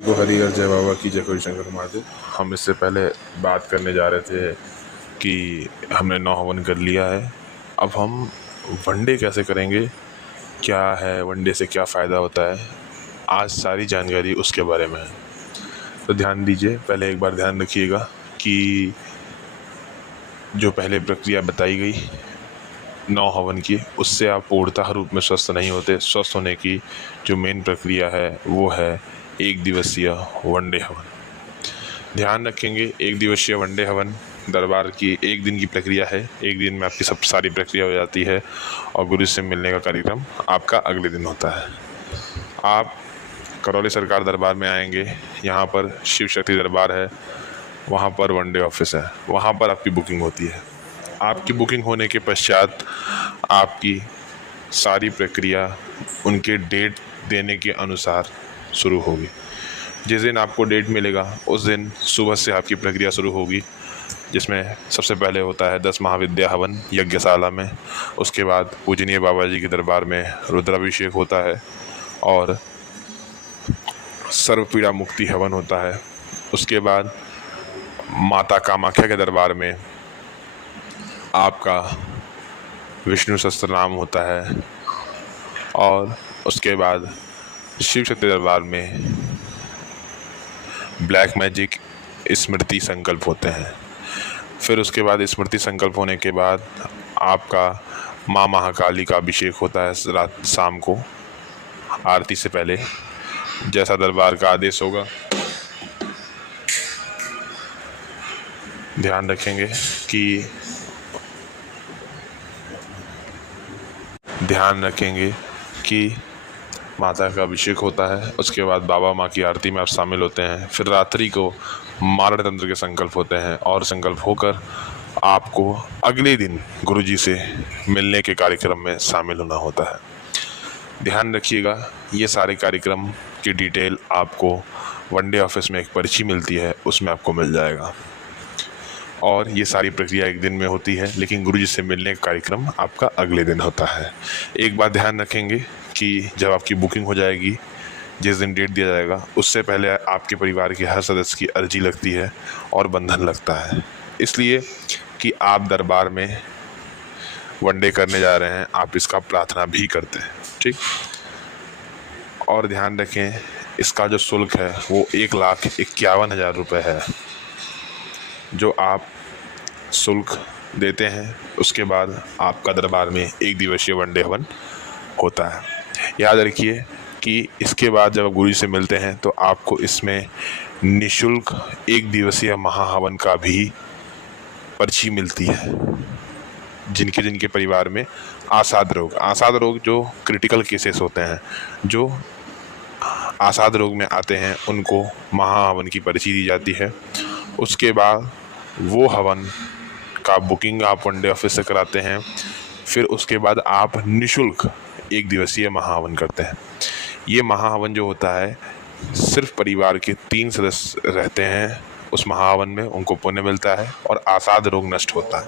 तो हरी और जय बाबा की जय कोई शंकर महादेव। हम इससे पहले बात करने जा रहे थे कि हमने 9 हवन कर लिया है। अब हम वनडे कैसे करेंगे, क्या है वनडे से, क्या फ़ायदा होता है, आज सारी जानकारी उसके बारे में है। तो ध्यान दीजिए, पहले एक बार ध्यान रखिएगा कि जो पहले प्रक्रिया बताई गई 9 हवन की, उससे आप पूर्णतः रूप में स्वस्थ नहीं होते। स्वस्थ होने की जो मेन प्रक्रिया है वो है 1 दिवसीय वनडे हवन। ध्यान रखेंगे, 1 दिवसीय वनडे हवन दरबार की 1 दिन की प्रक्रिया है। 1 दिन में आपकी सब सारी प्रक्रिया हो जाती है और गुरु से मिलने का कार्यक्रम आपका अगले दिन होता है। आप करौली सरकार दरबार में आएंगे, यहाँ पर शिव शक्ति दरबार है, वहाँ पर वनडे ऑफिस है, वहाँ पर आपकी बुकिंग होती है। आपकी बुकिंग होने के पश्चात आपकी सारी प्रक्रिया उनके डेट देने के अनुसार शुरू होगी। जिस दिन आपको डेट मिलेगा उस दिन सुबह से आपकी प्रक्रिया शुरू होगी, जिसमें सबसे पहले होता है 10 महाविद्या हवन यज्ञशाला में। उसके बाद पूजनीय बाबा जी के दरबार में रुद्राभिषेक होता है और सर्व पीड़ा मुक्ति हवन होता है। उसके बाद माता कामाख्या के दरबार में आपका विष्णु सहस्त्र नाम होता है और उसके बाद शिव शक्ति दरबार में ब्लैक मैजिक स्मृति संकल्प होते हैं। फिर उसके बाद स्मृति संकल्प होने के बाद आपका माँ महाकाली का अभिषेक होता है रात शाम को आरती से पहले, जैसा दरबार का आदेश होगा। ध्यान रखेंगे कि माता का अभिषेक होता है। उसके बाद बाबा माँ की आरती में आप शामिल होते हैं। फिर रात्रि को मारण तंत्र के संकल्प होते हैं और संकल्प होकर आपको अगले दिन गुरुजी से मिलने के कार्यक्रम में शामिल होना होता है। ध्यान रखिएगा, ये सारे कार्यक्रम की डिटेल आपको वनडे ऑफिस में एक पर्ची मिलती है, उसमें आपको मिल जाएगा। और ये सारी प्रक्रिया 1 दिन में होती है, लेकिन गुरुजी से मिलने का कार्यक्रम आपका अगले दिन होता है। एक बात ध्यान रखेंगे कि जब आपकी बुकिंग हो जाएगी, जिस दिन डेट दिया जाएगा, उससे पहले आपके परिवार के हर सदस्य की अर्जी लगती है और बंधन लगता है, इसलिए कि आप दरबार में वनडे करने जा रहे हैं, आप इसका प्रार्थना भी करते हैं, ठीक। और ध्यान रखें, इसका जो शुल्क है वो 1,51,000 रुपये है, जो आप शुल्क देते हैं। उसके बाद आपका दरबार में 1 दिवसीय वनडे हवन होता है। याद रखिए कि इसके बाद जब आप गुरु जी से मिलते हैं तो आपको इसमें निःशुल्क 1 दिवसीय महाहवन का भी पर्ची मिलती है। जिनके परिवार में आसाद रोग जो क्रिटिकल केसेस होते हैं, जो आसाद रोग में आते हैं, उनको महाहवन की पर्ची दी जाती है। उसके बाद वो हवन का बुकिंग आप वनडे ऑफिस से कराते हैं। फिर उसके बाद आप निःशुल्क 1 दिवसीय महाहवन करते हैं। ये महाहवन जो होता है, सिर्फ परिवार के 3 सदस्य रहते हैं उस महाहवन में, उनको पुण्य मिलता है और आसाद रोग नष्ट होता है।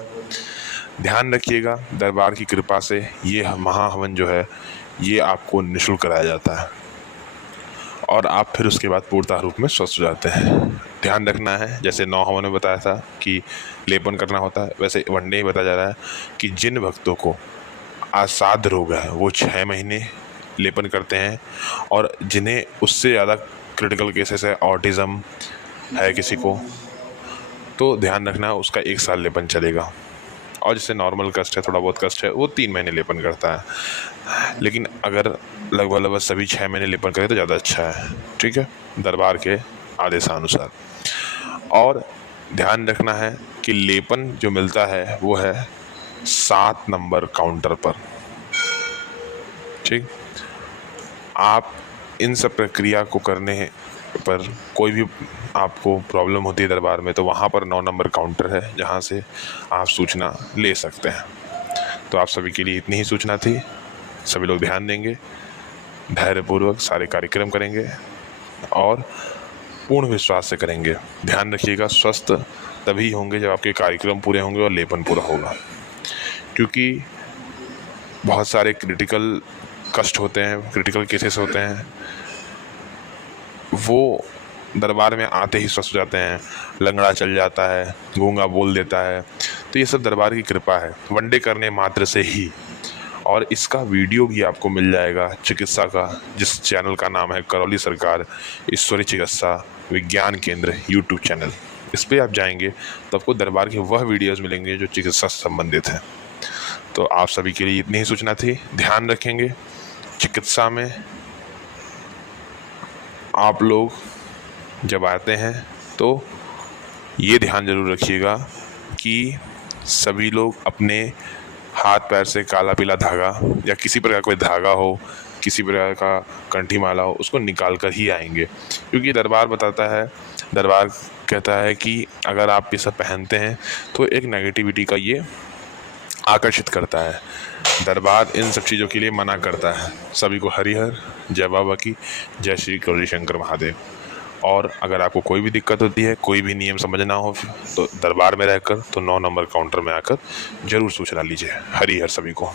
ध्यान रखिएगा, दरबार की कृपा से ये महाहवन जो है ये आपको निःशुल्क कराया जाता है और आप फिर उसके बाद पूर्णतः रूप में स्वस्थ हो जाते हैं। ध्यान रखना है, जैसे 9 हवन में बताया था कि लेपन करना होता है, वैसे वनडे ही बताया जा रहा है कि जिन भक्तों को आसाद रोग है वो 6 महीने लेपन करते हैं, और जिन्हें उससे ज़्यादा क्रिटिकल केसेस है, ऑटिज़म है किसी को, तो ध्यान रखना उसका 1 साल लेपन चलेगा। और जिससे नॉर्मल कष्ट है, थोड़ा बहुत कष्ट है, वो 3 महीने लेपन करता है। लेकिन अगर लगभग सभी 6 महीने लेपन करें तो ज़्यादा अच्छा है, ठीक है, दरबार के आदेशानुसार। और ध्यान रखना है कि लेपन जो मिलता है वो है 7 नंबर काउंटर पर, ठीक। आप इन सब प्रक्रिया को करने पर कोई भी आपको प्रॉब्लम होती है दरबार में, तो वहाँ पर 9 नंबर काउंटर है जहाँ से आप सूचना ले सकते हैं। तो आप सभी के लिए इतनी ही सूचना थी। सभी लोग ध्यान देंगे, धैर्यपूर्वक सारे कार्यक्रम करेंगे और पूर्ण विश्वास से करेंगे। ध्यान रखिएगा, स्वस्थ तभी होंगे जब आपके कार्यक्रम पूरे होंगे और लेपन पूरा होगा, क्योंकि बहुत सारे क्रिटिकल कष्ट होते हैं, क्रिटिकल केसेस होते हैं, वो दरबार में आते ही स्वस्थ हो जाते हैं, लंगड़ा चल जाता है, गूंगा बोल देता है। तो ये सब दरबार की कृपा है, वनडे करने मात्र से ही। और इसका वीडियो भी आपको मिल जाएगा चिकित्सा का, जिस चैनल का नाम है करौली सरकार ईश्वरी चिकित्सा विज्ञान केंद्र यूट्यूब चैनल। इस पर आप जाएंगे तो आपको दरबार के वह वीडियोस मिलेंगे जो चिकित्सा से संबंधित हैं। तो आप सभी के लिए इतनी ही सूचना थी। ध्यान रखेंगे, चिकित्सा में आप लोग जब आते हैं तो ये ध्यान जरूर रखिएगा कि सभी लोग अपने हाथ पैर से काला पीला धागा या किसी प्रकार का कोई धागा हो, किसी प्रकार का कंठी माला हो, उसको निकाल कर ही आएंगे। क्योंकि दरबार बताता है, दरबार कहता है कि अगर आप ये सब पहनते हैं तो एक नेगेटिविटी का ये आकर्षित करता है। दरबार इन सब चीज़ों के लिए मना करता है। सभी को हरिहर जय बाबा की, जय श्री गौरी शंकर महादेव। और अगर आपको कोई भी दिक्कत होती है, कोई भी नियम समझना हो, तो दरबार में रहकर तो 9 नंबर काउंटर में आकर ज़रूर सूचना लीजिए। हरिहर सभी को।